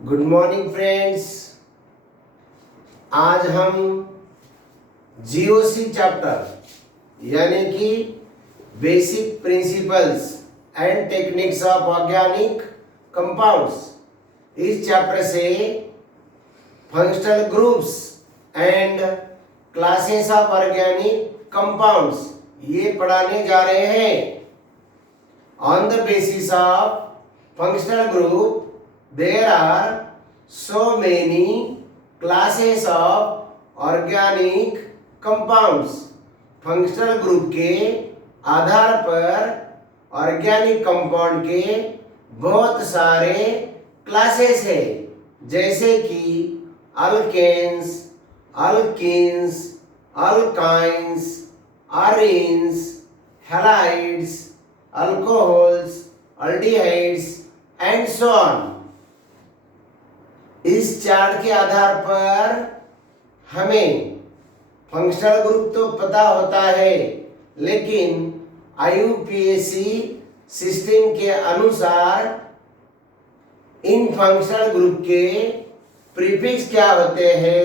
Good morning friends. आज हम GOC chapter यानी कि basic principles and techniques of organic compounds, इस चैप्टर से functional groups and classes of organic compounds ये पढ़ाने जा रहे हैं। On the basis of functional group there are so many classes of organic compounds। functional group के आधार पर ऑर्गेनिक कंपाउंड के बहुत सारे क्लासेस है, जैसे कि alkanes, alkenes, alkynes, arenes, halides, alcohols, aldehydes and so on. इस चार्ट के आधार पर हमें फंक्शनल ग्रुप तो पता होता है, लेकिन आईयूपीएसी सिस्टम के अनुसार इन फंक्शनल ग्रुप के प्रीफिक्स क्या होते हैं,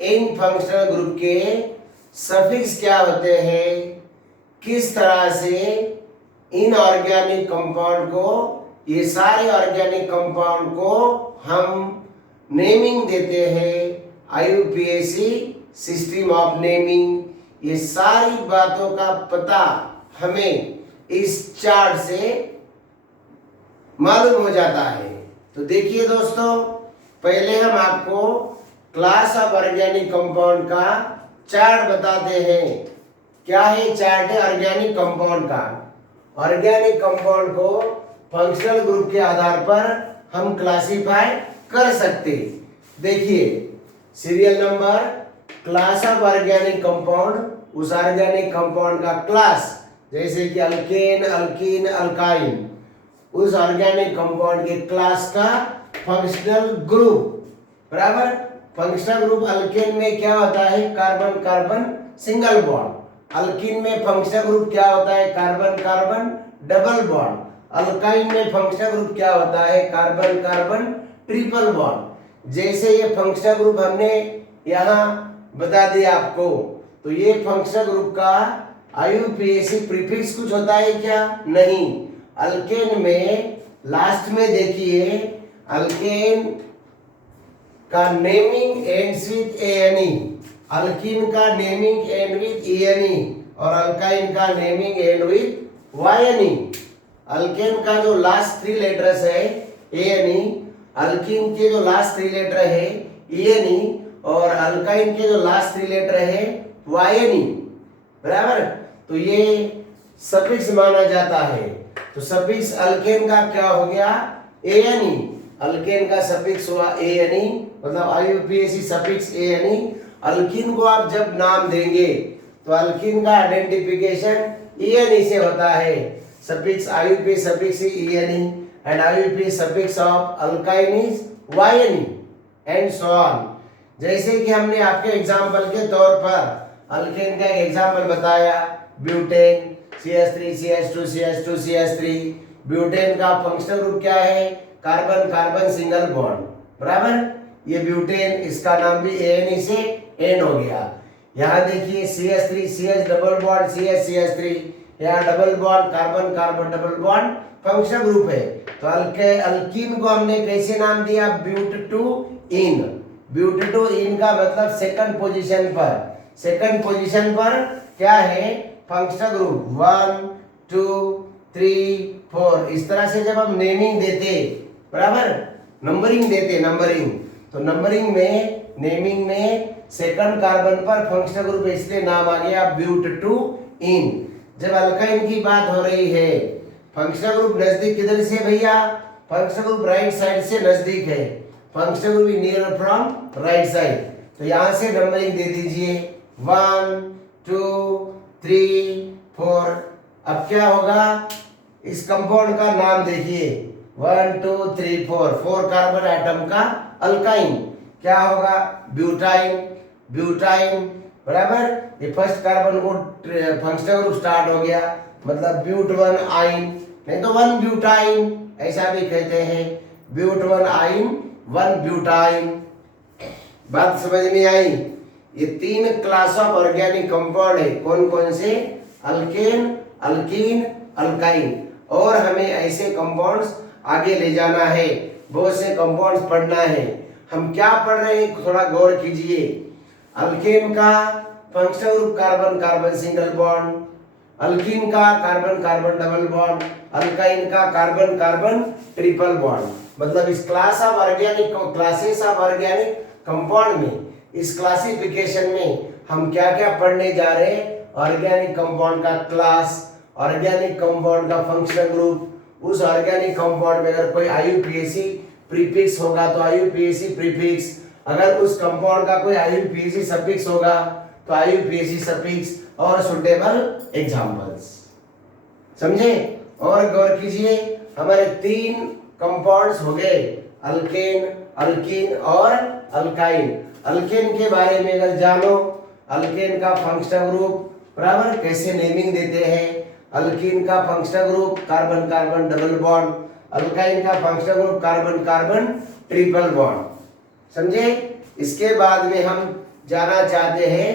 इन फंक्शनल ग्रुप के सफिक्स क्या होते हैं, किस तरह से इन ऑर्गेनिक कंपाउंड को, ये सारे ऑर्गेनिक कंपाउंड को हम नेमिंग देते हैं। आईयूपीएसी सिस्टम ऑफ नेमिंग, ये सारी बातों का पता हमें इस चार्ट से मालूम हो जाता है। तो देखिए दोस्तों, पहले हम आपको क्लास ऑफ ऑर्गेनिक कंपाउंड का चार्ट बताते हैं। क्या है चार्ट है ऑर्गेनिक कंपाउंड का। ऑर्गेनिक कंपाउंड को फंक्शनल ग्रुप के आधार पर हम क्लासिफाई कर सकते। देखिए serial number, class of organic compound, उस ऑर्गेनिक कंपाउंड का क्लास, जैसे कि अल्केन, अल्कीन, अल्काइन, उस ऑर्गेनिक कंपाउंड के क्लास का फंक्शनल ग्रुप। बराबर। फंक्शनल ग्रुप अल्केन में क्या होता है, carbon carbon single bond. Alkyne में फंक्शनल ग्रुप क्या होता है, carbon carbon double bond. Alkyne में फंक्शनल ग्रुप क्या होता है, कार्बन कार्बन ट्रिपल बॉन्ड। जैसे ये फंक्शनल ग्रुप हमने यहाँ बता दिया आपको, तो ये फंक्शनल ग्रुप का आईयूपीएसी प्रीफिक्स कुछ होता है क्या, नहीं। अल्केन में लास्ट में देखिए, अल्केन का नेमिंग एंड्स विथ एएनई, अल्कीन का नेमिंग एंड विथ ईएनई, और अल्काइन का नेमिंग एंड विथ वायनी। अल्केन का जो लास्ट थ्री लेटर्स है एएनई, अल्कीन के जो लास्ट थ्री लेटर है ईएनई, और अल्काइन के जो लास्ट थ्री लेटर है वायनी। बराबर। तो ये सफिक्स माना जाता है। तो सफिक्स अल्केन का क्या हो गया, एएनई। अल्केन का सफिक्स हुआ एएनई, मतलब आईयूपीएसी सफिक्स एएनई। अल्कीन को आप जब नाम देंगे तो अल्कीन का आइडेंटिफिकेशन ईएनई से होता है। Suffix I U P suffix E N E and I U P suffix of alkyne is yne and so on. जैसे कि हमने आपके एग्जांपल के तौर पर अल्केन का एक एग्जांपल बताया, butane, CH3 CH2 CH2 CH3। Butane का फंक्शनल ग्रुप क्या है, कार्बन कार्बन सिंगल बॉन्ड। बराबर। ये ब्यूटेन, इसका नाम भी एएनई से एंड हो गया। यहाँ देखिए CH3 CH double bond CH CH3, यहाँ double bond carbon carbon double bond functional group है। तो अल्कीन को हमने कैसे नाम दिया, ब्यूटेटुइन। ब्यूटेटुइन का मतलब सेकंड पोजीशन पर। सेकंड पोजीशन पर क्या है, फंक्शनल ग्रुप 1 2 3 4। इस तरह से जब हम नेमिंग देते, बराबर, नंबरिंग देते, नंबरिंग, तो नंबरिंग में, नेमिंग में सेकंड कार्बन पर फंक्शनल ग्रुप, इसलिए नाम आ गया ब्यूटेटुइन। जब अल्काइन की बात हो रही है, फंक्शनल ग्रुप नजदीक किधर से भैया, फंक्शनल ग्रुप राइट साइड से नजदीक है। Functional group near from right side. तो यहां से नंबरिंग दे दीजिए 1 2 3 4। अब क्या होगा, इस कंपाउंड का नाम देखिए, 1 2 3 4, 4 कार्बन एटम का अल्काइन क्या होगा, ब्यूटाइन। ब्यूटाइन बराबर। ये फर्स्ट कार्बन को फंक्शनल ग्रुप स्टार्ट हो गया, मतलब ब्यूट 1 आइन, नहीं तो 1 ब्यूटाइन ऐसा भी कहते हैं। ब्यूट 1 आइन 1 ब्यूटाइन। बात समझ में आई? ये 3 क्लास ऑफ ऑर्गेनिक कंपाउंड है। कौन कौन से? Alkane, alkyne, alkyne. और हमें ऐसे कंपाउंड्स आगे ले जाना है, बहुत से कंपाउंड्स पढ़ना है। हम क्या पढ़ रहे हैं थोड़ा गौर कीजिए। अल्केन का functional group carbon carbon single bond, alkene का carbon carbon double bond, alkyne का कार्बन कार्बन ट्रिपल बॉन्ड। मतलब इस class of organic classes of organic compound में, इस क्लासिफिकेशन में हम क्या क्या पढ़ने जा रहे हैं? ऑर्गेनिक कंपाउंड का क्लास, ऑर्गेनिक कंपाउंड का फंक्शनल ग्रुप, उस ऑर्गेनिक कंपाउंड में अगर कोई आईयूपीएसी प्रीफिक्स होगा तो आईयूपीएसी प्रीफिक्स, अगर उस कंपाउंड का कोई आईयूपीएसी सफिक्स होगा तो आईयूपीएसी सफिक्स, और सुटेबल एग्जांपल्स। समझे? और गौर कीजिए, हमारे 3 कंपाउंड्स हो गए, अल्केन, अल्कीन और अल्काइन। अल्केन के बारे में अगर जानो, अल्केन का फंक्शनल ग्रुप बराबर कैसे नेमिंग देते हैं। अल्कीन का functional group carbon carbon double bond, alkyne का functional group carbon carbon triple bond. समझे? इसके बाद में हम जाना चाहते हैं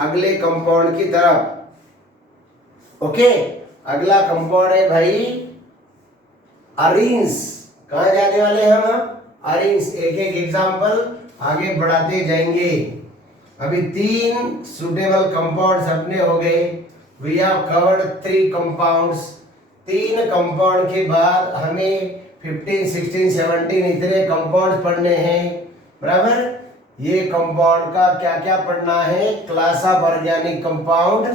अगले कंपाउंड की तरफ। ओके, अगला कंपाउंड है भाई अरीन्स। कहाँ जाने वाले हैं हम? अरीन्स। एक एक एग्जांपल आगे बढ़ाते जाएंगे। अभी 3 सुटेबल कंपाउंड्स अपने हो गए। We have covered 3 compounds. 3 compound के बाद हमें 15, 16, 17 इतने कंपाउंड्स पढ़ने हैं बराबर। ये कंपाउंड का क्या क्या पढ़ना है? क्लास ऑफ ऑर्गेनिक कंपाउंड,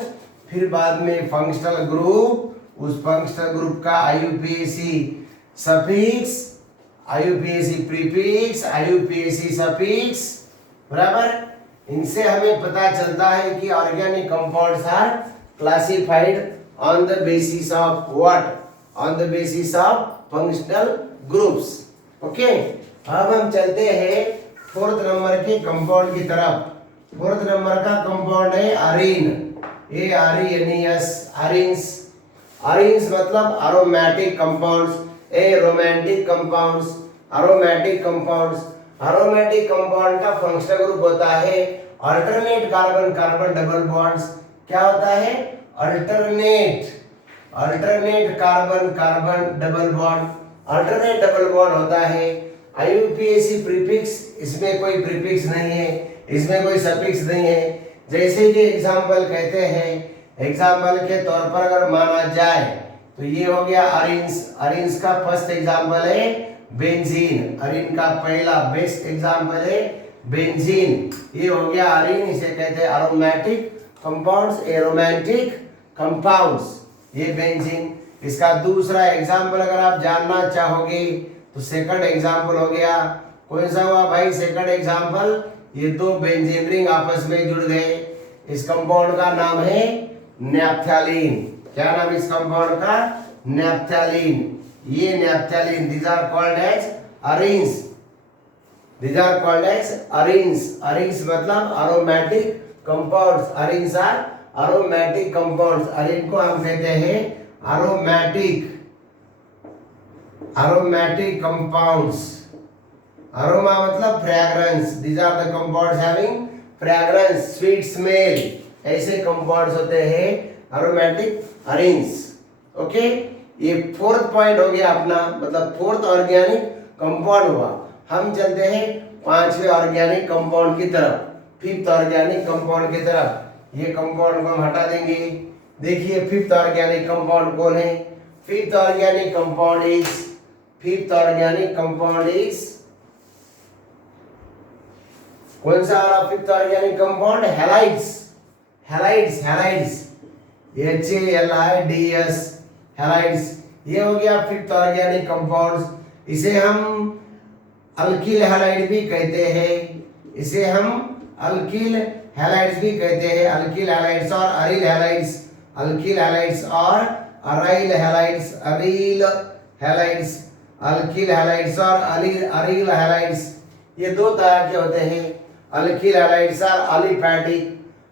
फिर बाद में फंक्शनल ग्रुप, उस फंक्शनल ग्रुप का IUPAC suffix, IUPAC prefix, IUPAC suffix बराबर। इनसे हमें पता चलता है कि organic compounds are classified on the basis of what? On the basis of functional groups. Okay, अब हम चलते हैं 4th नंबर के कंपाउंड की तरफ। 4th नंबर का कंपाउंड है अरीन, ARENES, अरीन्स। अरीन्स मतलब aromatic compounds, romantic compounds, aromatic compounds. Aromatic compound का फंक्शनल ग्रुप होता है alternate carbon carbon double bonds. क्या होता है? Alternate carbon carbon double bond. Alternate double bond होता है। आईयूपीएसी प्रीफिक्स, इसमें कोई प्रीफिक्स नहीं है, इसमें कोई सफिक्स नहीं है। जैसे कि एग्जाम्पल कहते हैं, एग्जाम्पल के तौर पर अगर माना जाए तो ये हो गया अरीन्स। अरीन्स का फर्स्ट एग्जाम्पल है बेंजीन। अरीन का पहला बेस्ट एग्जाम्पल है बेंजीन। ये हो गया अरीन, इसे कहते हैं अरोमैटिक कंपाउंड्स, एरोमैटिक कंपाउंड्स, ये बेंजीन। इसका दूसरा एग्जाम्पल अगर आप जानना चाहोगे तो सेकंड एग्जाम्पल हो गया। कौन सा हुआ भाई सेकंड एग्जाम्पल? ये 2 बेंजीन रिंग आपस में जुड़ गए। इस कंपाउंड का नाम है नैप्थैलीन। क्या नाम इस कंपाउंड का? नैप्थैलीन। ये नैप्थैलीन, these are called as arenes. These are called as arenes. Arenes मतलब aromatic compounds. Arenes are aromatic compounds. Areen को हम कहते हैं aromatic compounds. Aroma मतलब fragrance. These are the compounds having fragrance, sweet smell. ऐसे compounds होते हैं aromatic arenes. Okay? ये 4th पॉइंट हो गया अपना, मतलब 4th ऑर्गेनिक कंपाउंड हुआ। हम चलते हैं 5वें ऑर्गेनिक कंपाउंड की तरफ, 5th ऑर्गेनिक कंपाउंड की तरफ। ये कंपाउंड को हम हटा देंगे। देखिए 5th ऑर्गेनिक कंपाउंड कौन है? 5th ऑर्गेनिक कंपाउंड इज कौन सा वाला 5th organic compound? Halides. HALIDS, halides. ये हो गया 5th ऑर्गेनिक कंपाउंड्स। इसे हम अल्किल हैलाइड भी कहते हैं, इसे हम अल्किल हैलाइड्स भी कहते हैं। अल्किल हैलाइड्स और अरील हैलाइड्स, अल्किल हैलाइड्स और aryl halides, aryl halides, alkyl halides और अरील हैलाइड्स। ये 2 तरह के होते हैं। Alkyl halides are aliphatic,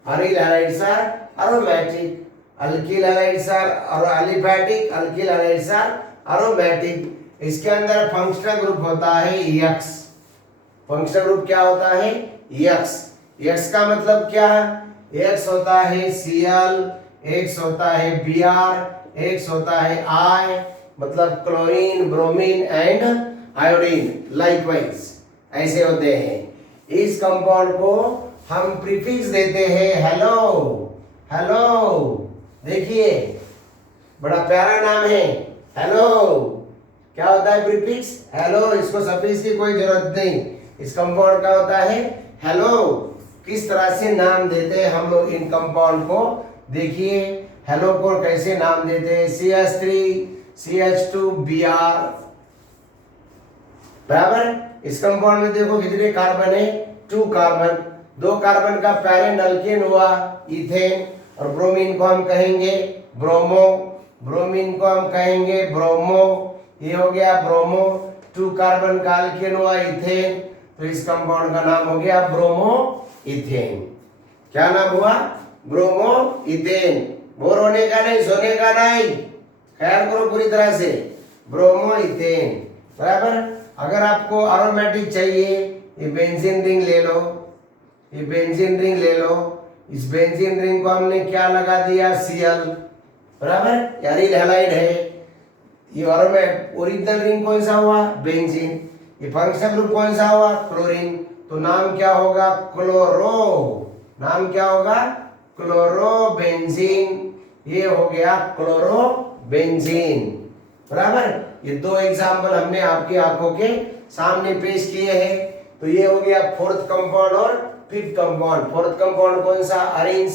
aryl halides are aromatic. Alkyl halides are aliphatic, alkyl halides are aromatic. इसके अंदर फंक्शनल ग्रुप होता है X। फंक्शनल ग्रुप क्या होता है? एक्स। एक्स का मतलब क्या है? एक्स होता है Cl, एक्स होता है Br, एक्स होता है I, मतलब chlorine, bromine and iodine. Likewise ऐसे होते हैं। इस कंपाउंड को हम प्रीफिक्स देते हैं हेलो। हेलो देखिए, बड़ा प्यारा नाम है हेलो। क्या होता है प्रीफिक्स? हेलो। इसको सफिक्स की कोई जरूरत नहीं। इस कंपाउंड का होता है हेलो। किस तरह से नाम देते हैं हम लोग इन कंपाउंड को? देखिए हेलो को कैसे नाम देते हैं? CH3 CH2 Br बराबर। इस कंपाउंड में देखो कितने कार्बन है? 2 कार्बन। 2 कार्बन का पैरेंट अल्केन हुआ इथेन, और ब्रोमीन को हम कहेंगे ब्रोमो। ब्रोमीन को हम कहेंगे ब्रोमो। ये हो गया ब्रोमो। 2 कार्बन का अल्केन हुआ इथेन, तो इस कंपाउंड का नाम हो गया ब्रोमो इथेन। क्या नाम हुआ? Bromo ethane. बोर होने का नहीं, सोने का नहीं, ख्याल करो पूरी तरह से। ब्रोमो इथेन बराबर। अगर आपको एरोमेटिक चाहिए, ये बेंजीन रिंग ले लो, ये बेंजीन रिंग ले लो। इस बेंजीन रिंग को हमने क्या लगा दिया? Cl बराबर, यानी हैलाइड है। ये ओरिजिनल रिंग कौन सा हुआ? बेंजीन। ये फंक्शनल ग्रुप कौन सा हुआ? क्लोरीन। तो नाम क्या होगा? क्लोरो। नाम क्या होगा? क्लोरोबेंजीन। ये हो गया क्लोरोबेंजीन बराबर। ये 2 एग्जाम्पल हमने आपकी आंखों के सामने पेश किए हैं। तो ये हो गया फोर्थ कंपाउंड और फिफ्थ कंपाउंड। फोर्थ कंपाउंड कौन सा? Arrange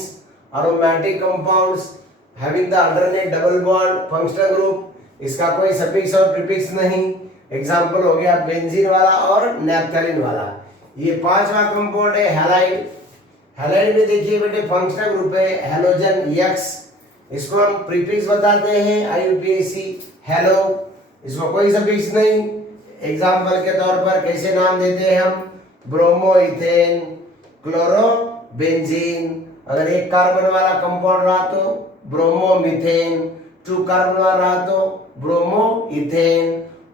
aromatic compounds having the alternate double bond functional group. इसका कोई सफिक्स और प्रीफिक्स नहीं। एग्जांपल हो गया बेंजीन वाला और नैप्थेलिन वाला। ये 5वां कंपाउंड है हैलाइड। हैलाइड में देखिए बेटे फंक्शनल ग्रुप है हैलोजन X। इसको हम प्रीफिक्स बताते हैं IUPAC हेलो। इसको कोई सफिक्स नहीं। एग्जांपल के तौर पर कैसे नाम देते हैं हम? Bromo ethane, chlorobenzene. अगर 1 कार्बन वाला कंपाउंड रहा तो ब्रोमो मीथेन, 2 कार्बन वाला रहा तो bromo ethane,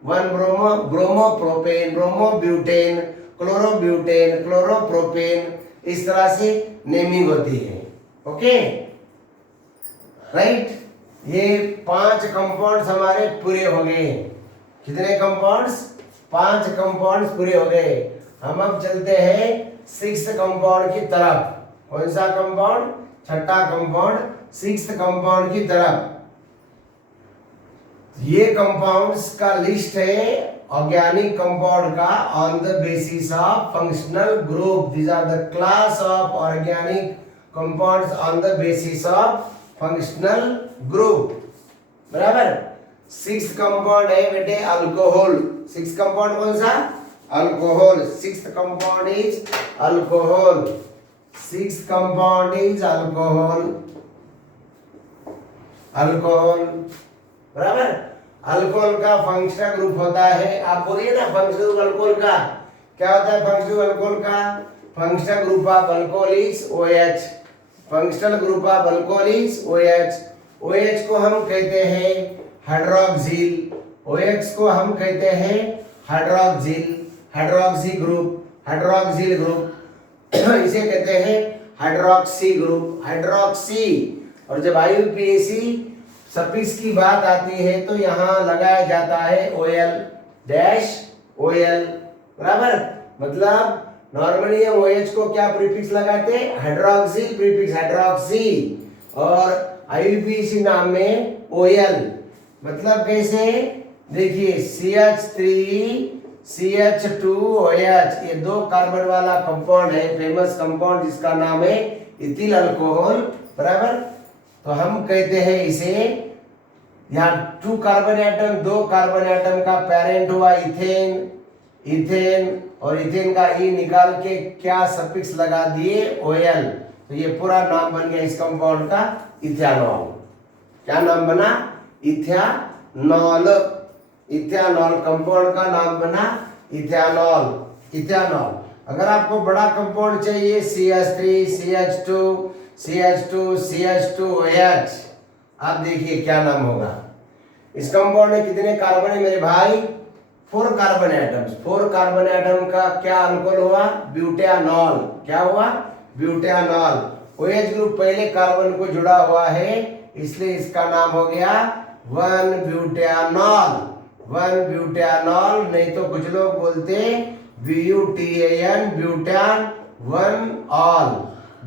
1 bromo propane, bromo butane, chlorobutane, chloropropane. इस तरह से नेमिंग होती है। Okay right. ये 5 कंपाउंड्स हमारे पूरे हो गए। कितने कंपाउंड्स? 5 कंपाउंड्स पूरे हो गए। हम अब चलते हैं 6th कंपाउंड की तरफ। कौन सा कंपाउंड? 6ठा कंपाउंड 6th कंपाउंड की तरफ। ये कंपाउंड्स का लिस्ट है ऑर्गेनिक कंपाउंड का on the basis of functional group. These are the class of organic compounds on the basis of functional group बराबर। 6th कंपाउंड है बेटे अल्कोहल। 6th कंपाउंड कौन सा? Alcohol. 6th compound is alcohol. 6th compound is alcohol. Alcohol बराबर। Alcohol का functional group होता है, आप बोलिए ना फंक्शनल ग्रुप अल्कोहल का क्या होता है? फंक्शनल अल्कोहल का functional group of alcohol is OH। Functional group of alcohol is OH। OH को हम कहते हैं हाइड्रोक्सिल। OH को हम कहते हैं hydroxyl, hydroxy group, hydroxyl group इसे कहते हैं हाइड्रोक्सी ग्रुप, हाइड्रोक्सी। और जब IUPAC सफिक्स की बात आती है तो यहाँ लगाया जाता है OL डैश OL बराबर। मतलब नॉर्मली हम OH को क्या प्रीफिक्स लगाते हैं? Hydroxyl prefix hydroxy. और IUPAC नाम में OL। मतलब कैसे? देखिए CH3 CH2OH ये 2 कार्बन वाला कंपाउंड है, फेमस कंपाउंड जिसका नाम है इथिल अल्कोहल बराबर। तो हम कहते हैं इसे, यहाँ 2 कार्बन एटम 2 कार्बन एटम का पेरेंट हुआ इथेन, इथेन और इथेन का ई निकाल के क्या सफिक्स लगा दिए OL। तो ये पूरा नाम बन गया इस कंपाउंड का इथेनॉल। क्या नाम बना? इथेनॉल। इथेनॉल कंपाउंड का नाम बना इथेनॉल। इथेनॉल। अगर आपको बड़ा कंपाउंड चाहिए CH3 CH2 CH2 CH2OH, आप देखिए क्या नाम होगा। इस कंपाउंड में कितने कार्बन है मेरे भाई? 4 कार्बन एटम्स, 4 कार्बन एटम का क्या अल्कोहल हुआ? ब्यूटेनॉल। क्या हुआ? ब्यूटेनॉल। OH ग्रुप पहले कार्बन को जुड़ा हुआ है, इसलिए इसका नाम हो गया 1 ब्यूटेनॉल। 1 ब्यूटेनॉल, नहीं तो कुछ लोग बोलते BUTAN, ब्यूटान 1 all.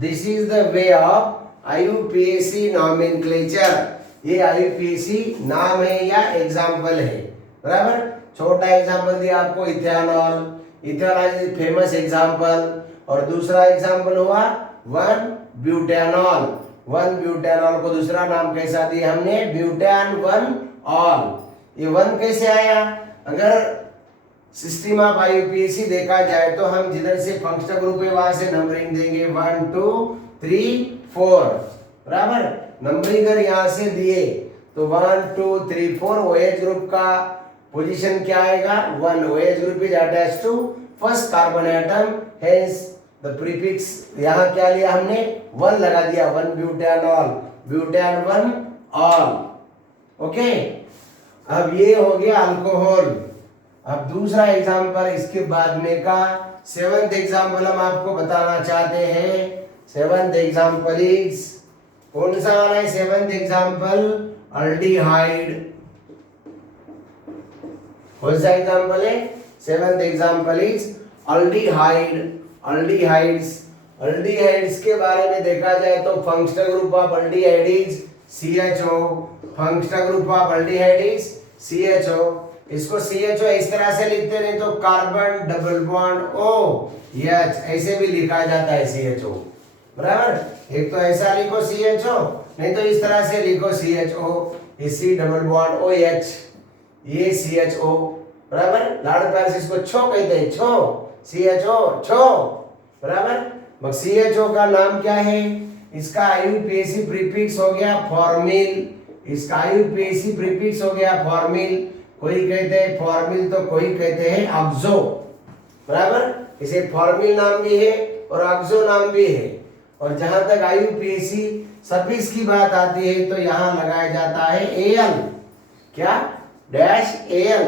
This is the way of IUPAC nomenclature. ये IUPAC नाम है या एग्जाम्पल है, बराबर। छोटा एग्जाम्पल दिया आपको ethanol, ethanol is famous example. और दूसरा एग्जाम्पल हुआ 1 ब्यूटेनॉल। 1 ब्यूटेनॉल को दूसरा नाम कैसा दिया हमने? ब्यूटान 1 ऑल। ये 1 कैसे आया? अगर सिस्टम ऑफ IUPAC देखा जाए तो हम जिधर से फंक्शनल ग्रुप है वहां से नंबरिंग देंगे 1 2 3 4, बराबर। नंबरिंग अगर यहाँ से दिए तो 1 2 3 4 OH ग्रुप का पोजीशन क्या आएगा? 1। OH group is attached to first carbon atom, hence the prefix यहाँ क्या लिया हमने? 1 लगा दिया। 1 ब्यूटेनॉल, ब्यूटान 1 ऑल। ओके, अब ये हो गया अल्कोहल। अब दूसरा एग्जाम्पल इसके बाद में का 7th एग्जाम्पल हम आपको बताना चाहते हैं। 7th एग्जाम्पल इज, कौन सा वाला है 7th एग्जाम्पल? अल्डिहाइड। कौन सा एग्जाम्पल है? 7th example is aldehyde. Aldehydes, aldehydes के बारे में देखा जाए तो functional group of aldehyde is CHO। Functional group of aldehyde is CHO। इसको CHO इस तरह से लिखते नहीं तो कार्बन डबल बॉन्ड OH, ऐसे भी लिखा जाता है CHO, बराबर। एक तो ऐसा लिखो CHO, नहीं तो इस तरह से लिखो CHO, C double bond OH, ये CHO, बराबर। लाड़ प्यार से इसको छो कहते हैं, छो, CHO, छो, बराबर। मगर CHO का नाम क्या है? इसका IUPAC प्रीफिक्स हो गया फॉर्मिल। इसका IUPAC प्रीफिक्स हो गया फॉर्मिल। कोई कहते हैं फॉर्मिल तो कोई कहते हैं ऑक्सो, बराबर। इसे फॉर्मिल नाम भी है और ऑक्सो नाम भी है। और जहां तक IUPAC सफिक्स की बात आती है तो यहाँ लगाया जाता है AL। क्या? डैश AL,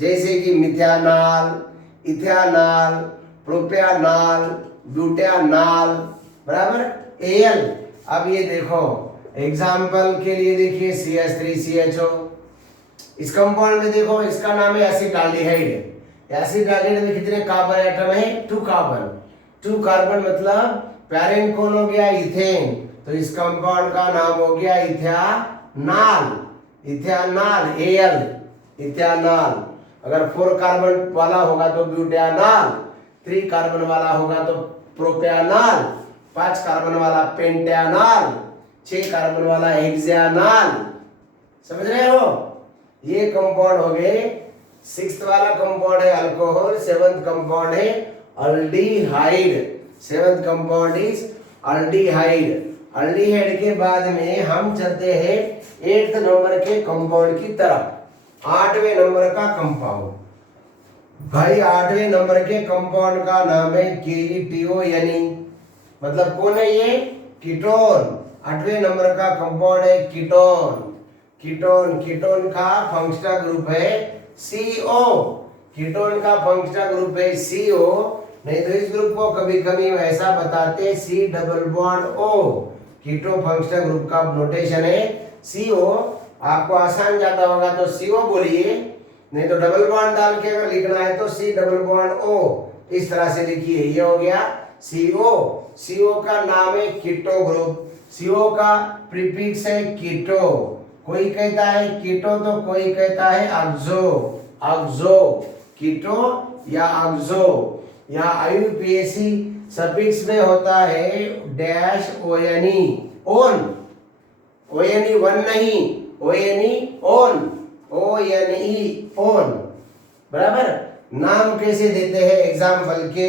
जैसे कि मिथानॉल, इथेनॉल, प्रोपेनॉल, ब्यूटेनॉल, बराबर। AL। अब ये देखो एग्जाम्पल के लिए देखिए CH3CHO। इस कंपाउंड में देखो, इसका नाम है एसिटाल्डिहाइड। एसिटाल्डिहाइड में कितने कार्बन एटम है? 2 कार्बन। 2 कार्बन मतलब पैरेंट कौन हो गया? इथेन। तो इस कंपाउंड का नाम हो गया इथेनॉल। Ethanol AL, ethanol. अगर 4 कार्बन वाला होगा तो ब्यूटेनॉल, 3 कार्बन वाला होगा तो प्रोपेनॉल, 5 कार्बन वाला पेंटेनॉल, 6 कार्बन वाला हेक्सेनॉल। समझ रहे हो? ये कंपाउंड हो गए। 6th वाला कंपाउंड है अल्कोहल, 7th कंपाउंड है aldehyde. 7th compound is aldehyde. Aldehyde के बाद में हम चलते हैं 8th नंबर के कंपाउंड की तरफ। 8वें नंबर का कंपाउंड भाई, 8वें नंबर के कंपाउंड का नाम है KETON। मतलब कौन है ये? कीटोन। 8वें नंबर का कंपाउंड है कीटोन। कीटोन, कीटोन का फंक्शनल ग्रुप है CO। कीटोन का फंक्शनल ग्रुप है CO, नहीं तो इस ग्रुप को कभी कभी ऐसा बताते हैं C डबल बॉन्ड O। कीटो फंक्शनल ग्रुप का नोटेशन है CO। आपको आसान जाता होगा तो CO बोलिए, नहीं तो डबल बॉन्ड डाल के अगर लिखना है तो C डबल बॉन्ड O, इस तरह से लिखिए। ये हो गया CO। CO का नाम है कीटो ग्रुप। CO का प्रीफिक्स है कीटो। कोई कहता है कीटो तो कोई कहता है ऑक्सो। ऑक्सो, कीटो या ऑक्सो। यहाँ IUPAC सफिक्स में होता है डैश ONE, ओन। ONE 1 नहीं, ONE ओन, ONE ओन, बराबर। नाम कैसे देते हैं एग्जाम्पल के?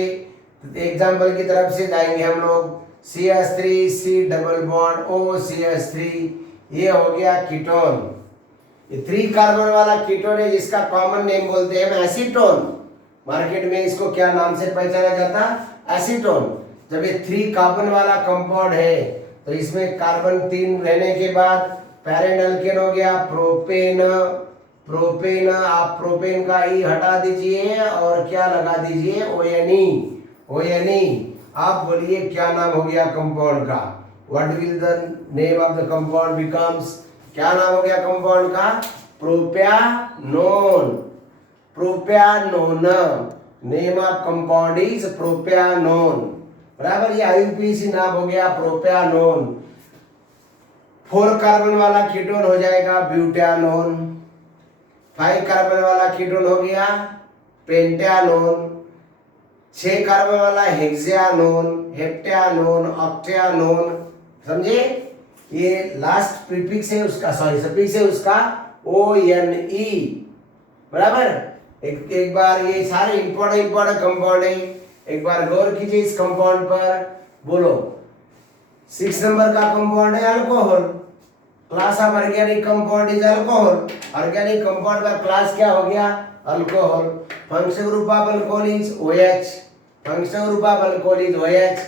एग्जाम्पल की तरफ से जाएंगे हम लोग। CH3, C double bond O, CH3, ये हो गया कीटोन। ये 3 कार्बन वाला कीटोन है जिसका कॉमन नेम बोलते हैं एसीटोन। मार्केट में इसको क्या नाम से पहचाना जाता? एसीटोन। जब ये 3 कार्बन वाला कंपाउंड है तो इसमें कार्बन 3 रहने के बाद पैरेंट अल्केन हो गया प्रोपेन, प्रोपेन, आप प्रोपेन का ई हटा दीजिए और क्या लगा दीजिए, ओएनई। ओएनई, आप बोलिए क्या नाम हो गया कंपाउंड का? What will the name of the compound becomes? क्या नाम हो गया कंपाउंड का? प्रोप्यानोन। प्रोप्यानोन, नेम ऑफ कंपाउंड इज प्रोप्यानोन। बराबर, ये आईयूपीएसी नाम हो गया प्रोप्यानोन। 4 कार्बन वाला कीटोन हो जाएगा ब्यूटानोन। 5 कार्बन वाला कीटोन हो गया पेंटानोन। 6 कार्बन वाला हेक्सानोन, हेप्टानोन, ऑक्टेनोन। समझे? ये लास्ट प्रीफिक्स है उसका, सॉरी सफिक्स है उसका ONE। बराबर, एक बार ये सारे इंपॉर्टेंट कंपाउंड है, एक बार गौर कीजिए इस कंपाउंड पर। बोलो, 6 नंबर का कंपाउंड है alcohol. Class of organic compound is alcohol. Organic compound का क्लास क्या हो गया? Alcohol. Functional group of alcohol is OH। Functional group of alcohol is OH।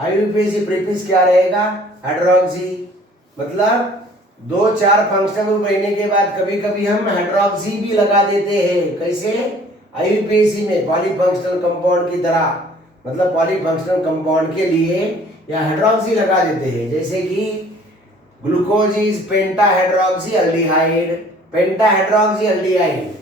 IUPAC prefix क्या रहेगा? हाइड्रोक्सी। मतलब 2-4 फंक्शनल ग्रुप रहने के बाद कभी कभी हम हाइड्रोक्सी भी लगा देते हैं। कैसे? आईयूपीएसी में पॉलीफंक्शनल कंपाउंड की तरह, मतलब पॉलीफंक्शनल कंपाउंड के लिए या हाइड्रोक्सी लगा देते हैं। जैसे कि glucose is pentahydroxy aldehyde, pentahydroxy aldehyde.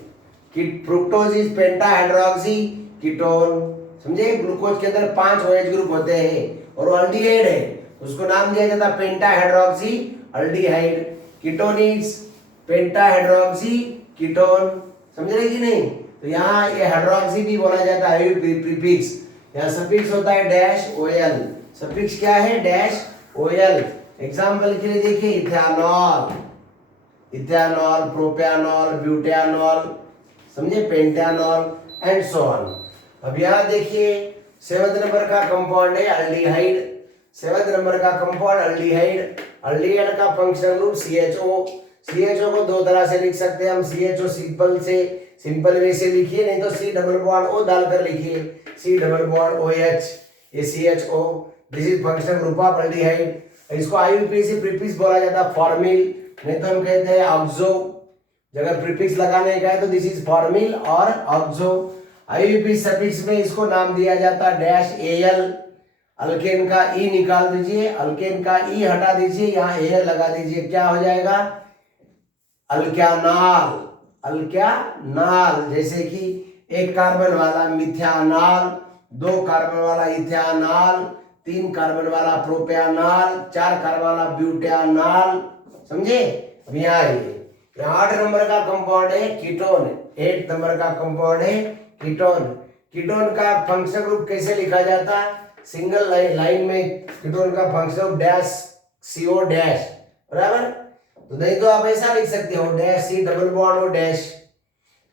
Fructose is pentahydroxy ketone. समझे? ग्लूकोज के अंदर 5 OH ग्रुप होते हैं और वो एल्डिहाइड है, उसको नाम दिया जाता है pentahydroxy aldehyde. Ketone is pentahydroxy ketone. समझ रहे कि नहीं? तो यहाँ ये हाइड्रोक्सी भी बोला जाता है प्रीफिक्स। यहाँ सफिक्स होता है डैश OL। सफिक्स क्या है? Dash OL। एग्जाम्पल के लिए देखिए, इथेनॉल, इथेनॉल, प्रोप्यानॉल, ब्यूटानॉल, समझे, पेंटानॉल एंड सो ऑन। अब यहाँ देखिए 7 नंबर का कंपाउंड है अल्डिहाइड। 7 नंबर का कंपाउंड अल्डिहाइड। अल्डिहाइड का फंक्शनल ग्रुप CHO। CHO को 2 तरह से लिख सकते हैं हम। CHO सिंपल वे से लिखिए, नहीं तो C डबल बॉन्ड O डालकर लिखिए, C डबल बॉन्ड OH, ये CHO। This is functional group of aldehyde. इसको आईयूपीएसी प्रीफिक्स बोला जाता है फॉर्मिल, नहीं तो हम कहते हैं ऑक्सो। अगर प्रीफिक्स लगाने का है तो दिस इज फॉर्मिल और ऑक्सो। आईयूपीएसी सफिक्स में इसको नाम दिया जाता है डैश AL। अल्केन का E निकाल दीजिए, अल्केन का E हटा दीजिए, यहाँ AL लगा दीजिए, क्या हो जाएगा? अल्क्यानॉल। अल्क्यानॉल, जैसे कि 1 कार्बन वाला मिथानॉल, 2 कार्बन वाला इथेनॉल, 3 कार्बन वाला प्रोप्यानॉल, 4 कार्बन वाला ब्यूटानॉल। समझे? अब यहाँ 8 नंबर का कंपाउंड है कीटोन। 8 नंबर का कंपाउंड है कीटोन। कीटोन का फंक्शनल ग्रुप कैसे लिखा जाता है? सिंगल लाइन में कीटोन का functional group dash CO dash. बराबर, तो नहीं तो आप ऐसा लिख सकते हो dash C double bond O dash.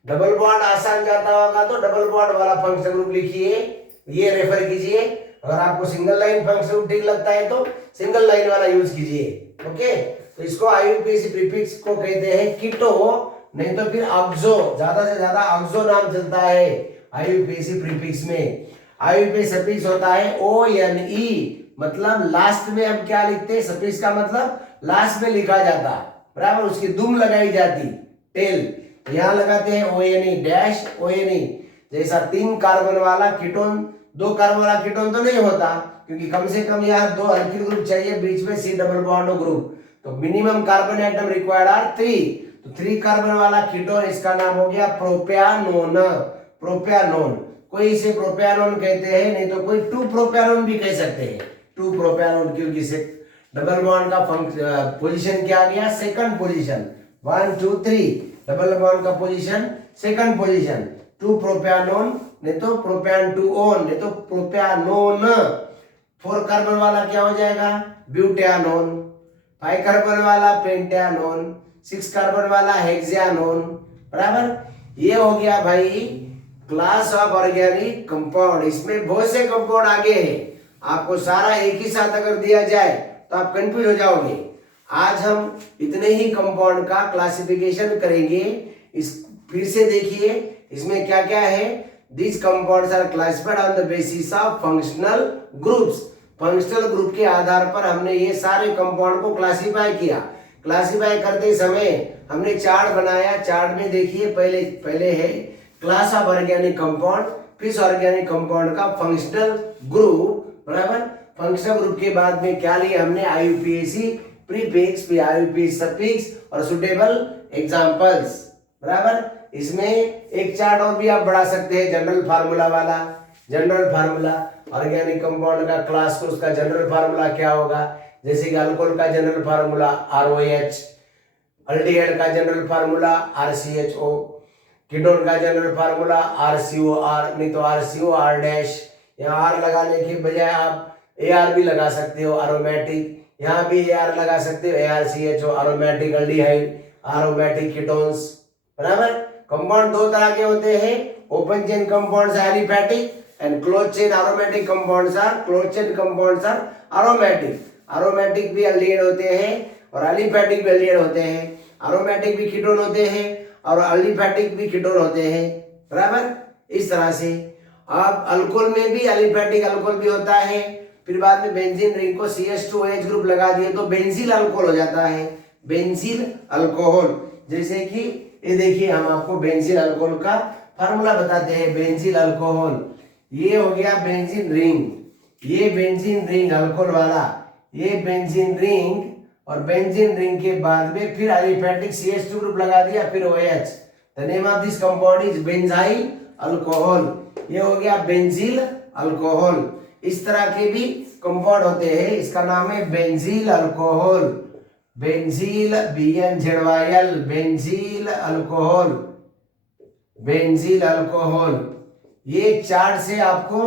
Double bond आसान जाता होगा तो डबल बॉन्ड वाला फंक्शनल ग्रुप लिखिए, ये रेफर कीजिए। अगर आपको सिंगल लाइन फंक्शनल ग्रुप ठीक लगता है तो सिंगल लाइन वाला यूज कीजिए। ओके, तो इसको आईयूपीएसी प्रीफिक्स को कहते हैं कीटो, नहीं तो फिर ऑक्सो। ज्यादा से ज्यादा ऑक्सो नाम चलता है आईयूपीएसी प्रीफिक्स में। आईयूपीएसी सफिक्स होता है ONE, मतलब लास्ट में हम क्या लिखते हैं? सफिक्स का मतलब लास्ट में लिखा जाता, बराबर, उसकी दुम लगाई जाती, टेल। यहाँ लगाते हैं ONE डैश ONE। जैसा 3 कार्बन वाला कीटोन, 2 कार्बन वाला कीटोन तो नहीं होता, क्योंकि कम से कम यहाँ 2 अल्किल ग्रुप चाहिए, बीच में C double bond O group, तो minimum carbon atom required are 3। तो 3 कार्बन वाला कीटोन, इसका नाम हो गया प्रोप्यानोन। प्रोप्यानोन, कोई इसे प्रोप्यानोन कहते हैं, नहीं तो कोई 2 प्रोप्यानोन भी कह सकते हैं। 2 प्रोप्यानोन, क्योंकि से डबल बॉन्ड का पोजीशन क्या आ गया? Second position. 1 2 3, डबल बॉन्ड का पोजीशन सेकंड पोजीशन। 2 प्रोप्यानोन, नहीं तो प्रोप्यानोन, नहीं तो प्रोप्यानोन। 4 कार्बन वाला क्या हो जाएगा? ब्यूटानोन। 5 कार्बन वाला पेंटानोन, 6 कार्बन वाला हेक्सानोन। बराबर, ये हो गया भाई क्लास ऑफ ऑर्गेनिक कंपाउंड। इसमें बहुत से कंपाउंड आगे हैं, आपको सारा एक ही साथ अगर दिया जाए तो आप कंफ्यूज हो जाओगे। आज हम इतने ही कंपाउंड का क्लासिफिकेशन करेंगे। इस फिर से देखिए इसमें क्या क्या है। This compounds are classified on the basis of functional groups. Functional group के आधार पर हमने ये सारे कंपाउंड को क्लासिफाई किया। क्लासिफाई करते समय हमने चार्ट बनाया। चार्ट में देखिए पहले है क्लास ऑफ ऑर्गेनिक कंपाउंड, फिर ऑर्गेनिक कंपाउंड का फंक्शनल ग्रुप, बराबर। फंक्शनल ग्रुप के बाद में क्या लिया हमने, आईयूपीएसी प्रीफिक्स, फिर आईयूपीएसी सफिक्स और सुटेबल एग्जांपल्स, बराबर। इसमें एक चार्ट और भी आप बढ़ा सकते हैं, जनरल फार्मूला वाला। जनरल फार्मूला ऑर्गेनिक कंपाउंड का क्लास को उसका जनरल फार्मूला क्या होगा, जैसे कि अल्कोहल का जनरल फार्मूला ROH, अल्डिहाइड का जनरल फार्मूला RCHO, कीटोन का जनरल फार्मूला RCOR, नहीं तो RCOR डैश। यहाँ R लगाने के बजाय आप AR भी लगा सकते हो, एरोमेटिक। यहाँ भी AR लगा सकते हो, ARCHO, aromatic aldehyde, aromatic ketones, बराबर। कंपाउंड दो तरह के होते हैं, open chain compounds are aliphatic and close chain aromatic compounds are, close chain compounds are aromatic. Aromatic भी एल्डिहाइड होते हैं और एलिफैटिक भी एल्डिहाइड होते हैं। एरोमेटिक भी कीटोन होते हैं और एलिफैटिक भी कीटोन होते हैं, बराबर। इस तरह से अब अल्कोहल में भी एलिफैटिक अल्कोहल भी होता है। फिर बाद में बेंजीन रिंग को CH2OH ग्रुप लगा दिए तो बेंजील अल्कोहल हो जाता है, बेंजील अल्कोहल। जैसे कि ये देखिए, हम आपको बेंजील अल्कोहल का फार्मूला बताते हैं। बेंजील अल्कोहल, ये हो गया बेंजीन रिंग, ये बेंजीन रिंग अल्कोहल वाला, ये बेंजीन रिंग, और बेंजीन रिंग के बाद में फिर एलिफैटिक CH2 ग्रुप लगा दिया, फिर OH। The name of this compound is benzyl alcohol. ये हो गया बेंजील अल्कोहल। इस तरह के भी कंपाउंड होते हैं, इसका नाम है बेंजील अल्कोहल, बेंजील BNZYL, बेंजील अल्कोहल, बेंजील अल्कोहल। ये चार्ट से आपको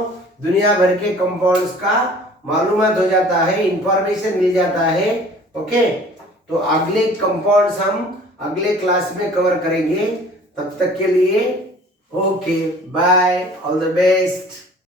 दुनिया भर के कंपाउंड्स का मालूमात हो जाता है, इंफॉर्मेशन मिल जाता है। ओके, तो अगले कंपाउंड्स हम अगले क्लास में कवर करेंगे। तब तक के लिए okay, bye, all the best.